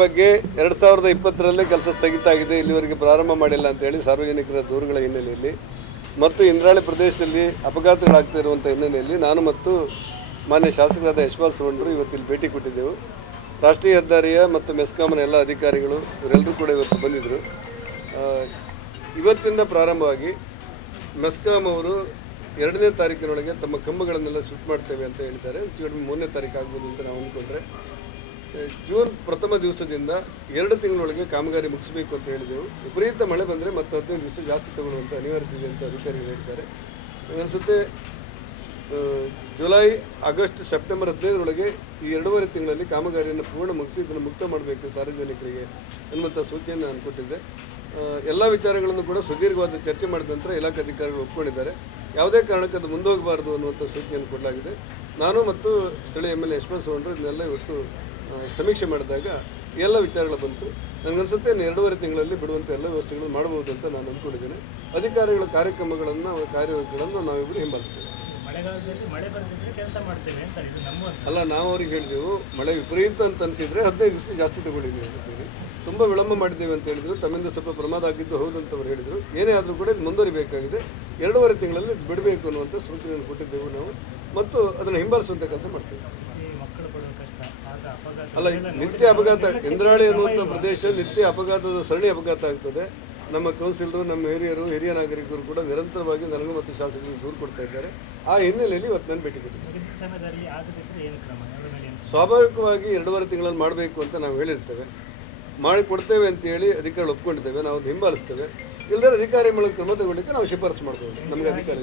ಬಗ್ಗೆ ಎರಡು ಸಾವಿರದ ಇಪ್ಪತ್ತರಲ್ಲೇ ಕೆಲಸ ಸ್ಥಗಿತ ಆಗಿದೆ. ಇಲ್ಲಿವರೆಗೆ ಪ್ರಾರಂಭ ಮಾಡಿಲ್ಲ ಅಂತೇಳಿ ಸಾರ್ವಜನಿಕರ ದೂರುಗಳ ಹಿನ್ನೆಲೆಯಲ್ಲಿ ಮತ್ತು ಇಂದ್ರಾಳಿ ಪ್ರದೇಶದಲ್ಲಿ ಅಪಘಾತಗಳಾಗ್ತಾ ಇರುವಂಥ ಹಿನ್ನೆಲೆಯಲ್ಲಿ ನಾನು ಮತ್ತು ಮಾನ್ಯ ಶಾಸಕರಾದ ಯಶಪಾಲ್ ಇವತ್ತು ಇಲ್ಲಿ ಭೇಟಿ ಕೊಟ್ಟಿದ್ದೆವು. ರಾಷ್ಟ್ರೀಯ ಹೆದ್ದಾರಿಯ ಮತ್ತು ಮೆಸ್ಕಾಂನ ಎಲ್ಲ ಅಧಿಕಾರಿಗಳು ಇವರೆಲ್ಲರೂ ಕೂಡ ಇವತ್ತು ಬಂದಿದ್ದರು ಇವತ್ತಿಂದ ಪ್ರಾರಂಭವಾಗಿ ಮೆಸ್ಕಾಂ ಅವರು ಎರಡನೇ ತಾರೀಕಿನೊಳಗೆ ತಮ್ಮ ಕಂಬಗಳನ್ನೆಲ್ಲ ಸ್ವಿಚ್ ಮಾಡ್ತೇವೆ ಅಂತ ಹೇಳಿದ್ದಾರೆ. ಹೆಚ್ಚು ಕಡಿಮೆ ಮೂರನೇ ತಾರೀಕು ಆಗ್ಬೋದು ಅಂತ ನಾವು ಅಂದ್ಕೊಂಡ್ರೆ. ಜೂನ್ ಪ್ರಥಮ ದಿವಸದಿಂದ ಎರಡು ತಿಂಗಳೊಳಗೆ ಕಾಮಗಾರಿ ಮುಗಿಸಬೇಕು ಅಂತ ಹೇಳಿದೆವು. ವಿಪರೀತ ಮಳೆ ಬಂದರೆ ಮತ್ತೆ ಹದಿನೈದು ದಿವಸ ಜಾಸ್ತಿ ತಗೊಳ್ಳುವಂಥ ಅನಿವಾರ್ಯತೆ ಇದೆ ಅಂತ ಅಧಿಕಾರಿಗಳು ಹೇಳ್ತಾರೆ ಅನಿಸುತ್ತೆ ಜುಲೈ, ಆಗಸ್ಟ್, ಸೆಪ್ಟೆಂಬರ್ ಹದಿನೈದರೊಳಗೆ ಈ ಎರಡೂವರೆ ತಿಂಗಳಲ್ಲಿ ಕಾಮಗಾರಿಯನ್ನು ಪೂರ್ಣ ಮುಗಿಸಿ ಇದನ್ನು ಮುಕ್ತ ಮಾಡಬೇಕು ಸಾರ್ವಜನಿಕರಿಗೆ ಎನ್ನುವಂಥ ಸೂಚನೆಯನ್ನು ನಾನು ಕೊಟ್ಟಿದ್ದೆ. ಎಲ್ಲ ವಿಚಾರಗಳನ್ನು ಕೂಡ ಸುದೀರ್ಘವಾದ ಚರ್ಚೆ ಮಾಡಿದ ನಂತರ ಇಲಾಖೆ ಅಧಿಕಾರಿಗಳು ಒಪ್ಪಿಕೊಂಡಿದ್ದಾರೆ ಯಾವುದೇ ಕಾರಣಕ್ಕೆ ಅದು ಮುಂದೋಗಬಾರದು ಅನ್ನುವಂಥ ಸೂಚನೆಯನ್ನು ಕೊಡಲಾಗಿದೆ. ನಾನು ಮತ್ತು ಸ್ಥಳೀಯ ಎಂ ಎಲ್ ಎ ಯಶವಂತ್ ಸೌಂಡ್ರು ಇದನ್ನೆಲ್ಲ ಇವತ್ತು ಸಮೀಕ್ಷೆ ಮಾಡಿದಾಗ ಎಲ್ಲ ವಿಚಾರಗಳು ಬಂತು. ನನಗನ್ಸುತ್ತೆ ಇನ್ನು ಎರಡೂವರೆ ತಿಂಗಳಲ್ಲಿ ಬಿಡುವಂಥ ಎಲ್ಲ ವ್ಯವಸ್ಥೆಗಳು ಮಾಡಬಹುದು ಅಂತ ನಾನು ಅಂದ್ಕೊಂಡಿದ್ದೇನೆ. ಅಧಿಕಾರಿಗಳ ಕಾರ್ಯಕ್ರಮಗಳನ್ನು ಅವರ ಕಾರ್ಯಗಳನ್ನು ನಾವಿಬ್ಬರು ಹಿಂಬಾಲಿಸ್ತೇವೆ. ಅಲ್ಲ ನಾವು ಅವ್ರಿಗೆ ಹೇಳಿದೆವು ಮಳೆ ವಿಪರೀತ ಅಂತ ಅನಿಸಿದ್ರೆ ಹದಿನೈದು ದಿವಸ ಜಾಸ್ತಿ ತಗೊಂಡಿದ್ದೀವಿ ಅಂತೇಳಿ ತುಂಬ ವಿಳಂಬ ಮಾಡಿದ್ದೇವೆ ಅಂತ ಹೇಳಿದ್ರು. ತಮ್ಮಿಂದ ಸ್ವಲ್ಪ ಪ್ರಮಾದ ಆಗಿದ್ದು ಹೌದು ಅಂತ ಅವ್ರು ಹೇಳಿದರು. ಏನೇ ಆದರೂ ಕೂಡ ಇದು ಮುಂದುವರಿಬೇಕಾಗಿದೆ. ಎರಡೂವರೆ ತಿಂಗಳಲ್ಲಿ ಇದು ಬಿಡಬೇಕು ಅನ್ನುವಂಥ ಸೂಚನೆಯನ್ನು ಕೊಟ್ಟಿದ್ದೆವು ನಾವು. ಮತ್ತು ಅದನ್ನು ಹಿಂಬಾಲಿಸುವಂಥ ಕೆಲಸ ಮಾಡ್ತೇವೆ ಈ ಮಕ್ಕಳು ಪಡುವ ಕಷ್ಟ ಆಗ ಅಪಘಾತ ಅಲ್ಲ ನಿತ್ಯ ಅಪಘಾತ ಇಂದ್ರಾಳಿ ಅನ್ನುವಂಥ ಪ್ರದೇಶ ನಿತ್ಯ ಅಪಘಾತದ ಸರಣಿ ಅಪಘಾತ ಆಗ್ತದೆ. ನಮ್ಮ ಕೌನ್ಸಿಲರು ನಮ್ಮ ಹಿರಿಯರು ಹಿರಿಯ ನಾಗರಿಕರು ಕೂಡ ನಿರಂತರವಾಗಿ ನನಗೂ ಮತ್ತು ಶಾಸಕರಿಗೆ ದೂರು ಕೊಡ್ತಾ ಇದ್ದಾರೆ. ಆ ಹಿನ್ನೆಲೆಯಲ್ಲಿ ಇವತ್ತು ನಾನು ಭೇಟಿ ಕೊಟ್ಟಿದ್ದೆ. ನಿಗದಿತ ಏನು ಕ್ರಮ? ಅದರ ಮೇಲೆ ಏನು? ಸ್ವಾಭಾವಿಕವಾಗಿ ಎರಡೂವರೆ ತಿಂಗಳಲ್ಲಿ ಮಾಡಬೇಕು ಅಂತ ನಾವು ಹೇಳಿರ್ತೇವೆ. ಮಾಡಿ ಕೊಡ್ತೇವೆ ಅಂತೇಳಿ ಅಧಿಕಾರಿಗಳು ಒಪ್ಕೊಂಡಿದ್ದೇವೆ. ನಾವು ಹಿಂಬಾಲಿಸ್ತೇವೆ. ಇಲ್ಲದೇ ಅಧಿಕಾರಿ ಮೂಲಕ ಕ್ರಮ ತಗೊಳ್ಳಿಕ್ಕೆ ನಾವು ಶಿಫಾರಸು ಮಾಡ್ಬೋದು. ನಮಗೆ ಅಧಿಕಾರಿ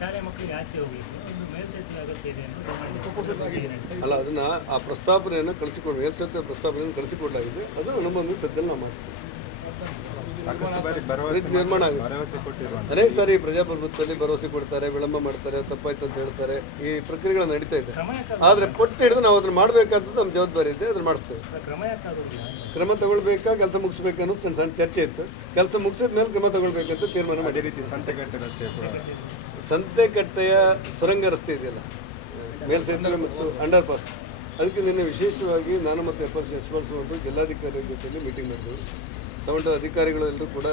ಶಾಲೆ ಮಕ್ಕಳಿಗೆ ಆಚೆ ಹೋಗಲಿಕ್ಕೆ ಅಲ್ಲ ಅದನ್ನ ಆ ಪ್ರಸ್ತಾಪನೆಯನ್ನು ಕಳಿಸಿಕೊಂಡು ಸತ್ಯ ಪ್ರಸ್ತಾಪನೆಯನ್ನು ಕಳಿಸಿಕೊಡಲಾಗಿದೆ ಅದನ್ನು ಅನುಬಂಧ ಸದ್ಯದಲ್ಲಿ ನಾವು ಮಾಡ್ತೀವಿ ರೀತಿ ನಿರ್ಮಾಣ ಆಗುತ್ತೆ ಅನೇಕ ಸಾರಿ ಪ್ರಜಾಪ್ರಭುತ್ವದಲ್ಲಿ ಭರವಸೆ ಕೊಡ್ತಾರೆ ವಿಳಂಬ ಮಾಡ್ತಾರೆ ತಪ್ಪಾಯ್ತು ಅಂತ ಹೇಳ್ತಾರೆ. ಈ ಪ್ರಕ್ರಿಯೆಗಳು ನಡೀತಾ ಇದೆ. ಆದ್ರೆ ಪೊಟ್ಟು ಹಿಡಿದು ನಾವು ಅದನ್ನ ಮಾಡಬೇಕಾದದ್ದು ನಮ್ಮ ಜವಾಬ್ದಾರಿ ಇದೆ ಅದನ್ನ ಮಾಡಿಸ್ತೇವೆ. ಕ್ರಮ ತಗೊಳ್ಬೇಕಾ ಕೆಲಸ ಮುಗಿಸ್ಬೇಕು ಅನ್ನೋದು ಸಣ್ಣ ಸಣ್ಣ ಚರ್ಚೆ ಇತ್ತು. ಕೆಲಸ ಮುಗಿಸಿದ ಮೇಲೆ ಕ್ರಮ ತಗೊಳ್ಬೇಕಂತ ತೀರ್ಮಾನ ಮಾಡಿ ರೀತಿ ರಸ್ತೆ ಕೂಡ. ಸಂತೆಕಟ್ಟೆಯ ಸುರಂಗ ರಸ್ತೆ ಇದೆಯಲ್ಲ? ಮೇಲ್ಸೇತುವೆ ಮತ್ತು ಅಂಡರ್ ಪಾಸ್ ಅದಕ್ಕೆ ನಿನ್ನೆ ವಿಶೇಷವಾಗಿ ನಾನು ಮತ್ತು ಎಫರ್ಸ್ ಯಶವಂತು ಜಿಲ್ಲಾಧಿಕಾರಿಗಳ ಜೊತೆಯಲ್ಲಿ ಮೀಟಿಂಗ್ ಮಾಡಿದ್ವಿ. ಸಂಬಂಧ ಅಧಿಕಾರಿಗಳು ಎಲ್ಲರೂ ಕೂಡ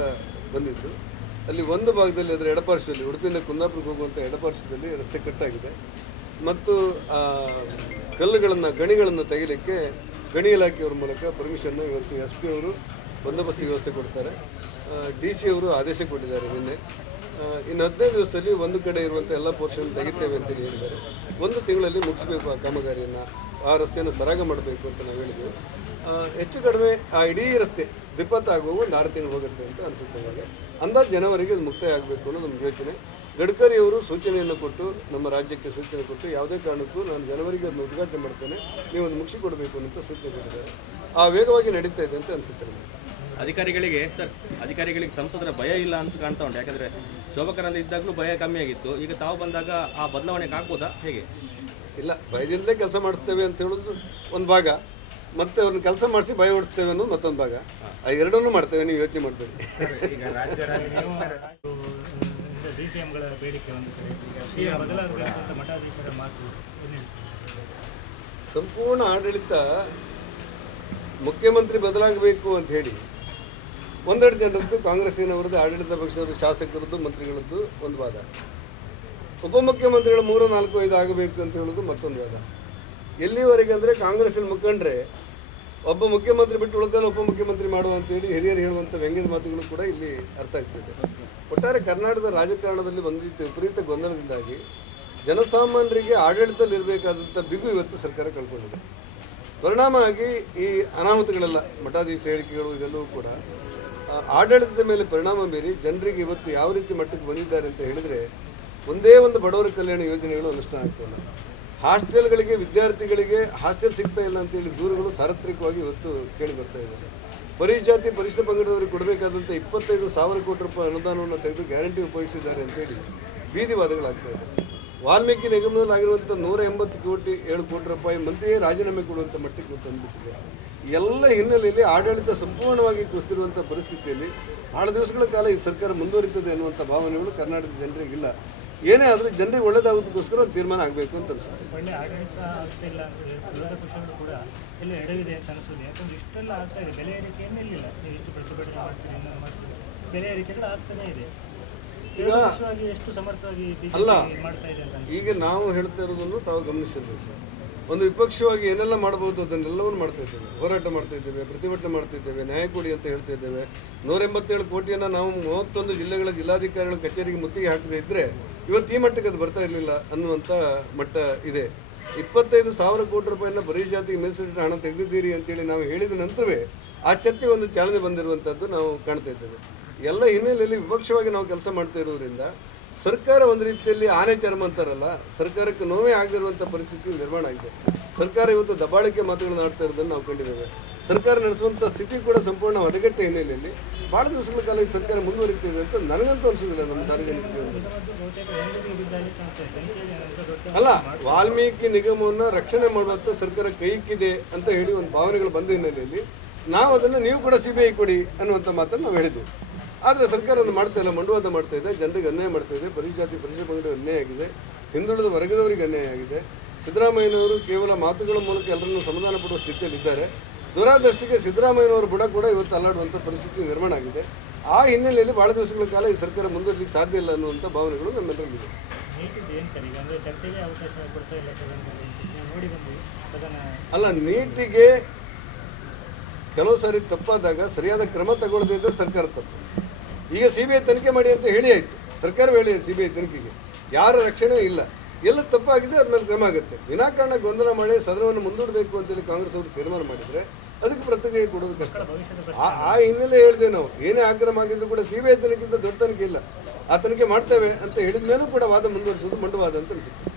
ಬಂದಿದ್ದರು ಅಲ್ಲಿ ಒಂದು ಭಾಗದಲ್ಲಿ ಅದರ ಎಡಪಾರ್ಶ್ವದಲ್ಲಿ, ಉಡುಪಿಯಿಂದ ಕುಂದಾಪುರಕ್ಕೆ ಹೋಗುವಂಥ ಎಡಪಾರ್ಶ್ವದಲ್ಲಿ ರಸ್ತೆ ಕಟ್ಟಾಗಿದೆ. ಮತ್ತು, ಆ, ಕಲ್ಲುಗಳನ್ನು, ಗಣಿಗಳನ್ನು ತೆಗಿಲಿಕ್ಕೆ ಗಣಿ ಇಲಾಖೆಯವ್ರ ಮೂಲಕ ಪರ್ಮಿಷನ್ನು ಇವತ್ತು ಎಸ್ ಪಿ ಅವರು ಬಂದೋಬಸ್ತ್ ವ್ಯವಸ್ಥೆ ಕೊಡ್ತಾರೆ. ಡಿ ಸಿ ಅವರು ಆದೇಶ ಕೊಟ್ಟಿದ್ದಾರೆ ನಿನ್ನೆ. ಇನ್ನು ಹದಿನೈದು ದಿವಸದಲ್ಲಿ ಒಂದು ಕಡೆ ಇರುವಂಥ ಎಲ್ಲ ಪೋರ್ಷನ್ ತೆಗಿತೇವೆ ಅಂತೇಳಿ ಹೇಳಿದ್ದಾರೆ. ಒಂದು ತಿಂಗಳಲ್ಲಿ ಮುಗಿಸ್ಬೇಕು ಆ ಕಾಮಗಾರಿಯನ್ನು. ಆ ರಸ್ತೆಯನ್ನು ಸರಾಗ ಮಾಡಬೇಕು ಅಂತ ನಾವು ಹೇಳಿದ್ವಿ. ಹೆಚ್ಚು ಕಡಿಮೆ ಆ ಇಡೀ ರಸ್ತೆ ದ್ವಿಪತ್ತಾಗುವ ಒಂದು ಆರು ತಿಂಗಳು ಹೋಗುತ್ತೆ ಅಂತ ಅನಿಸುತ್ತೆ ಇವಾಗ. ಅಂದಾಜು ಜನವರಿಗೆ ಅದು ಮುಕ್ತಾಯ ಆಗಬೇಕು ಅನ್ನೋ ನಮ್ಮ ಯೋಚನೆ. ಗಡ್ಕರಿ ಅವರು ಸೂಚನೆಯನ್ನು ಕೊಟ್ಟು, ನಮ್ಮ ರಾಜ್ಯಕ್ಕೆ ಸೂಚನೆ ಕೊಟ್ಟು ಯಾವುದೇ ಕಾರಣಕ್ಕೂ ನಾನು ಜನವರಿಗೆ ಅದನ್ನು ಉದ್ಘಾಟನೆ ಮಾಡ್ತೇನೆ, ನೀವು ಅದು ಮುಗಿಸಿಕೊಡಬೇಕು ಅಂತ ಸೂಚನೆ ಕೊಟ್ಟಿದ್ದಾರೆ. ಆ ವೇಗವಾಗಿ ನಡೀತಾ ಇದೆ ಅಂತ ಅನಿಸುತ್ತೆ ನಮಗೆ. ಅಧಿಕಾರಿಗಳಿಗೆ, ಸರ್, ಅಧಿಕಾರಿಗಳಿಗೆ ಸಂಸದರ ಭಯ ಇಲ್ಲ ಅಂತ ಕಾಣ್ತಾ ಉಂಟು. ಯಾಕಂದರೆ ಶೋಭಕರಂದ ಇದ್ದಾಗಲೂ ಭಯ ಕಮ್ಮಿ ಆಗಿತ್ತು. ಈಗ ತಾವು ಬಂದಾಗ ಆ ಬದಲಾವಣೆಗೆ ಆಗ್ಬೋದಾ? ಹೇಗೆ? ಇಲ್ಲ ಭಯದಿಂದಲೇ ಕೆಲಸ ಮಾಡಿಸ್ತೇವೆ ಅಂತ ಹೇಳೋದು ಒಂದು ಭಾಗ. ಮತ್ತೆ ಅವ್ರನ್ನ ಕೆಲಸ ಮಾಡಿಸಿ ಭಯ ಓಡಿಸ್ತೇವೆ ಅನ್ನೋದು ಮತ್ತೊಂದು ಭಾಗ. ಆ ಎರಡನ್ನೂ ಮಾಡ್ತೇವೆ ನೀವು ಯೋಚನೆ ಮಾಡ್ಬೇಡಿ. ಈಗ ರಾಜ್ಯ ಡಿ ಸಿ ಎಂಗಳ ಬೇಡಿಕೆ ಒಂದು ಕಡೆ. ಈಗ ಬದಲಾಗಬೇಕು ಮಠಾಧೀಶರ ಮಾತು ಏನು ಹೇಳ್ತೀರಿ? ಸಂಪೂರ್ಣ ಆಡಳಿತ ಮುಖ್ಯಮಂತ್ರಿ ಬದಲಾಗಬೇಕು ಅಂತ ಹೇಳಿ ಒಂದೆರಡು ಜನರದ್ದು ಕಾಂಗ್ರೆಸ್ಸಿನವರದ್ದು ಆಡಳಿತ ಪಕ್ಷದವರು ಶಾಸಕರದ್ದು ಮಂತ್ರಿಗಳದ್ದು ಒಂದು ವಾದ ಉಪಮುಖ್ಯಮಂತ್ರಿಗಳು ಮೂರು, ನಾಲ್ಕು, ಐದು ಆಗಬೇಕು ಅಂತ ಹೇಳೋದು ಮತ್ತೊಂದು ವಾದ ಎಲ್ಲಿವರೆಗೆ ಅಂದರೆ ಕಾಂಗ್ರೆಸ್ಸಿನ ಮುಖಂಡರೆ ಒಬ್ಬ ಮುಖ್ಯಮಂತ್ರಿ ಬಿಟ್ಟು ಉಳಿದನ್ನು ಉಪಮುಖ್ಯಮಂತ್ರಿ ಮಾಡುವ ಅಂತೇಳಿ ಹಿರಿಯರು ಹೇಳುವಂಥ ವ್ಯಂಗ್ಯದ ಮಾತುಗಳು ಕೂಡ ಇಲ್ಲಿ ಅರ್ಥ ಆಗ್ತಿದೆ. ಒಟ್ಟಾರೆ ಕರ್ನಾಟಕದ ರಾಜಕಾರಣದಲ್ಲಿ ಒಂದು ರೀತಿ ವಿಪರೀತ ಗೊಂದಲದಿಂದಾಗಿ ಜನಸಾಮಾನ್ಯರಿಗೆ ಆಡಳಿತದಲ್ಲಿರಬೇಕಾದಂಥ ಬಿಗು ಇವತ್ತು ಸರ್ಕಾರ ಕಳ್ಕೊಂಡಿದೆ. ಪರಿಣಾಮ ಆಗಿ ಈ ಅನಾಹುತಗಳೆಲ್ಲ, ಮಠಾಧೀಶ ಹೇಳಿಕೆಗಳು ಇದೆಲ್ಲವೂ ಕೂಡ ಆಡಳಿತದ ಮೇಲೆ ಪರಿಣಾಮ ಬೀರಿ ಜನರಿಗೆ ಇವತ್ತು ಯಾವ ರೀತಿ ಮಟ್ಟಕ್ಕೆ ಬಂದಿದ್ದಾರೆ ಅಂತ ಹೇಳಿದರೆ ಒಂದೇ ಒಂದು ಬಡವರ ಕಲ್ಯಾಣ ಯೋಜನೆಗಳು ಅನುಷ್ಠಾನ ಆಗ್ತಾಯಿಲ್ಲ ಹಾಸ್ಟೆಲ್ಗಳಿಗೆ ವಿದ್ಯಾರ್ಥಿಗಳಿಗೆ ಹಾಸ್ಟೆಲ್ ಸಿಗ್ತಾ ಇಲ್ಲ ಅಂತೇಳಿ ದೂರುಗಳು ಸಾರ್ವತ್ರಿಕವಾಗಿ ಇವತ್ತು ಕೇಳಿ ಬರ್ತಾ ಇದೆ. ಪರಿಜಾತಿ ಪರಿಶಿಷ್ಟ ಪಂಗಡದವರಿಗೆ ಕೊಡಬೇಕಾದಂಥ ಇಪ್ಪತ್ತೈದು ಸಾವಿರ ಕೋಟಿ ರೂಪಾಯಿ ಅನುದಾನವನ್ನು ತೆಗೆದು ಗ್ಯಾರಂಟಿ ಉಪಯೋಗಿಸಿದ್ದಾರೆ ಅಂತೇಳಿ ಬೀದಿ ವಾದಗಳಾಗ್ತಾ ಇದೆ. ವಾಲ್ಮೀಕಿ ನಿಗಮದಲ್ಲಿ ಆಗಿರುವಂಥ ನೂರ ಎಂಬತ್ತು ಕೋಟಿ ಏಳು ಕೋಟಿ ರೂಪಾಯಿ ಮಂತ್ರಿಯೇ ರಾಜೀನಾಮೆ ಕೊಡುವಂಥ ಮಟ್ಟಕ್ಕೆ ತಂದುಬಿಟ್ಟಿದೆ. ಎಲ್ಲ ಹಿನ್ನೆಲೆಯಲ್ಲಿ ಆಡಳಿತ ಸಂಪೂರ್ಣವಾಗಿ ಕುಸಿದಿರುವಂಥ ಪರಿಸ್ಥಿತಿಯಲ್ಲಿ ಆಳು ದಿವಸಗಳ ಕಾಲ ಈ ಸರ್ಕಾರ ಮುಂದುವರಿತದೆ ಅನ್ನುವಂಥ ಭಾವನೆಗಳು ಕರ್ನಾಟಕದ ಜನರಿಗಿಲ್ಲ ಏನೇ ಆದರೂ ಜನರಿಗೆ ಒಳ್ಳೇದಾಗೋದಕ್ಕೋಸ್ಕರ ಒಂದು ತೀರ್ಮಾನ ಆಗಬೇಕು ಅಂತ ಅನಿಸುತ್ತೆ. ಒಳ್ಳೆ ಆಡಳಿತ ಆಗ್ತಿಲ್ಲ ವಿರೋಧ ಪಕ್ಷಗಳು ಕೂಡ ಎಲ್ಲ ಎಡವಿದೆ ಅಂತ ಅನಿಸೋದು ಯಾಕಂದ್ರೆ ಇಷ್ಟೆಲ್ಲ ಆಗ್ತಾ ಇದೆ. ಬೆಲೆ ಏರಿಕೆ ಏನಿಲ್ಲ ನೀವು ಇಷ್ಟು ಪ್ರತಿಭಟನೆ ಮಾಡ್ತೀರಿ ಮಾಡ್ತೀರಿ. ಬೆಲೆ ಏರಿಕೆಗಳು ಆಗ್ತಾನೇ ಇದೆ. ಎಷ್ಟು ಸಮರ್ಥವಾಗಿ ಅಲ್ಲ. ಮಾಡ್ತಾ ಇದೆ ಅಂತ ಈಗ ನಾವು ಹೇಳ್ತಾ ಇರೋದನ್ನು ತಾವು ಗಮನಿಸಿರ್ಬೇಕು. ಒಂದು ವಿಪಕ್ಷವಾಗಿ ಏನೆಲ್ಲ ಮಾಡ್ಬೋದು ಅದನ್ನೆಲ್ಲವನ್ನು ಮಾಡ್ತಾ ಇದ್ದೇವೆ. ಹೋರಾಟ ಮಾಡ್ತಾ ಇದ್ದೇವೆ ಪ್ರತಿಭಟನೆ ಮಾಡ್ತಾ ಇದ್ದೇವೆ ನ್ಯಾಯ ಕೊಡಿ ಅಂತ ಹೇಳ್ತಾ ಇದ್ದೇವೆ. ನೂರ ಎಂಬತ್ತೇಳು ಕೋಟಿಯನ್ನು ನಾವು ಮೂವತ್ತೊಂದು ಜಿಲ್ಲೆಗಳ ಜಿಲ್ಲಾಧಿಕಾರಿಗಳ ಕಚೇರಿಗೆ ಮುತ್ತಿಗೆ ಹಾಕದೇ ಇದ್ದರೆ ಇವತ್ತು ಈ ಮಟ್ಟಕ್ಕೆ ಅದು ಬರ್ತಾ ಇರಲಿಲ್ಲ ಅನ್ನುವಂಥ ಮಟ್ಟ ಇದೆ. ಇಪ್ಪತ್ತೈದು ಸಾವಿರ ಕೋಟಿ ರೂಪಾಯಿನ ಬರೀ ಜಾತಿಗೆ ಮೀಸಲಿಟ್ಟು ಹಣ ತೆಗೆದಿದ್ದೀರಿ ಅಂತೇಳಿ ನಾವು ಹೇಳಿದ ನಂತರವೇ ಆ ಚರ್ಚೆಗೆ ಒಂದು ಚಾಲನೆ ಬಂದಿರುವಂಥದ್ದು ನಾವು ಕಾಣ್ತಾ ಇದ್ದೇವೆ. ಎಲ್ಲ ಹಿನ್ನೆಲೆಯಲ್ಲಿ ವಿಪಕ್ಷವಾಗಿ ನಾವು ಕೆಲಸ ಮಾಡ್ತಾ ಇರೋದ್ರಿಂದ ಸರ್ಕಾರ ಒಂದು ರೀತಿಯಲ್ಲಿ ಆನೆ ಚರ್ಮ ಅಂತಾರಲ್ಲ, ಸರ್ಕಾರಕ್ಕೆ ನೋವೇ ಆಗದಿರುವಂಥ ಪರಿಸ್ಥಿತಿ ನಿರ್ಮಾಣ ಆಗಿದೆ. ಸರ್ಕಾರ ಇವತ್ತು ದಬ್ಬಾಳಿಕೆ ಮಾತುಗಳನ್ನು ಆಡ್ತಾ ಇರೋದನ್ನು ನಾವು ಕಂಡಿದ್ದೇವೆ. ಸರ್ಕಾರ ನಡೆಸುವಂಥ ಸ್ಥಿತಿ ಕೂಡ ಸಂಪೂರ್ಣ ಹದಗೆಟ್ಟ ಹಿನ್ನೆಲೆಯಲ್ಲಿ. ಭಾಳ ದಿವಸಗಳ ಕಾಲ ಈ ಸರ್ಕಾರ ಮುಂದುವರಿತಿದೆ ಅಂತ ನನಗಂತೂ ಅನಿಸೋದಿಲ್ಲ ನಮ್ಮ ಸಾರ್ವಜನಿಕ ಅಲ್ಲ, ವಾಲ್ಮೀಕಿ ನಿಗಮವನ್ನು ರಕ್ಷಣೆ ಮಾಡುವಂಥ ಸರ್ಕಾರ ಕೈಕಿದೆ ಅಂತ ಹೇಳಿ ಒಂದು ಭಾವನೆಗಳು ಬಂದ ಹಿನ್ನೆಲೆಯಲ್ಲಿ ನಾವು ಅದನ್ನು ನೀವು ಕೂಡ ಸಿ ಬಿ ಕೊಡಿ ಅನ್ನುವಂಥ ಮಾತನ್ನು ನಾವು ಹೇಳಿದ್ದೆವು ಆದರೆ ಸರ್ಕಾರ ಅದನ್ನು ಮಾಡ್ತಾ ಇಲ್ಲ, ಮಂಡುವಾದ ಮಾಡ್ತಾ ಇದೆ, ಜನರಿಗೆ ಅನ್ಯಾಯ ಮಾಡ್ತಾ ಇದೆ ಪರಿಶಾತಿ ಪಂಗಡ ಅನ್ಯಾಯ ಆಗಿದೆ, ಹಿಂದುಳಿದ ವರ್ಗದವರಿಗೆ ಅನ್ಯಾಯ ಆಗಿದೆ. ಸಿದ್ದರಾಮಯ್ಯನವರು ಕೇವಲ ಮಾತುಗಳ ಮೂಲಕ ಎಲ್ಲರನ್ನು ಸಮಾಧಾನ ಪಡುವ ಸ್ಥಿತಿಯಲ್ಲಿದ್ದಾರೆ. ದುರಾದೃಷ್ಟಿಗೆ ಸಿದ್ದರಾಮಯ್ಯನವರು ಬುಡ ಕೂಡ ಇವತ್ತು ಅಲ್ಲಾಡುವಂಥ ಪರಿಸ್ಥಿತಿ ನಿರ್ಮಾಣ ಆಗಿದೆ. ಆ ಹಿನ್ನೆಲೆಯಲ್ಲಿ ಭಾಳ ದಿವಸಗಳ ಕಾಲ ಈ ಸರ್ಕಾರ ಮುಂದುವರಿಲಿಕ್ಕೆ ಸಾಧ್ಯ ಇಲ್ಲ ಅನ್ನುವಂಥ ಭಾವನೆಗಳು ನಮ್ಮೆಲ್ಲರಿಗಿದೆ ಅಲ್ಲ ನೀಟಿಗೆ ಕೆಲವು ಸಾರಿ ತಪ್ಪಾದಾಗ ಸರಿಯಾದ ಕ್ರಮ ತಗೊಳ್ಳದೇ ಇದ್ದರೆ ಸರ್ಕಾರ ತಪ್ಪು. ಈಗ ಸಿ ಬಿ ಐ ತನಿಖೆ ಮಾಡಿ ಅಂತ ಹೇಳಿ ಆಯಿತು. ಸರ್ಕಾರವೇ ಹೇಳಿ ಸಿ ಬಿ ಐ ತನಿಖೆಗೆ. ಯಾರ ರಕ್ಷಣೆ ಇಲ್ಲ. ಎಲ್ಲ ತಪ್ಪಾಗಿದೆ ಅದ್ರ ಮೇಲೆ ಕ್ರಮ ಆಗುತ್ತೆ. ವಿನಾಕಾರಣ ಗೊಂದಲ ಮಾಡಿ ಸದನವನ್ನು ಮುಂದೂಡಬೇಕು ಅಂತೇಳಿ ಕಾಂಗ್ರೆಸ್ ಅವರು ತೀರ್ಮಾನ ಮಾಡಿದರೆ ಅದಕ್ಕೆ ಪ್ರತಿಕ್ರಿಯೆ ಕೊಡೋದು ಕಷ್ಟ. ಆ ಹಿನ್ನೆಲೆ ಹೇಳಿದೆ ನಾವು. ಏನೇ ಆಕ್ರಮ ಆಗಿದ್ರು ಕೂಡ ಸಿ ಬಿ ಐ ತನಿಖೆಗಿಂತ ದೊಡ್ಡ ತನಿಖೆ ಇಲ್ಲ. ಆ ತನಿಖೆ ಮಾಡ್ತೇವೆ ಅಂತ ಹೇಳಿದ ಮೇಲೂ ಕೂಡ ವಾದ ಮುಂದುವರಿಸೋದು ಮಂಡವಾದ ಅಂತ ಅನಿಸುತ್ತೆ.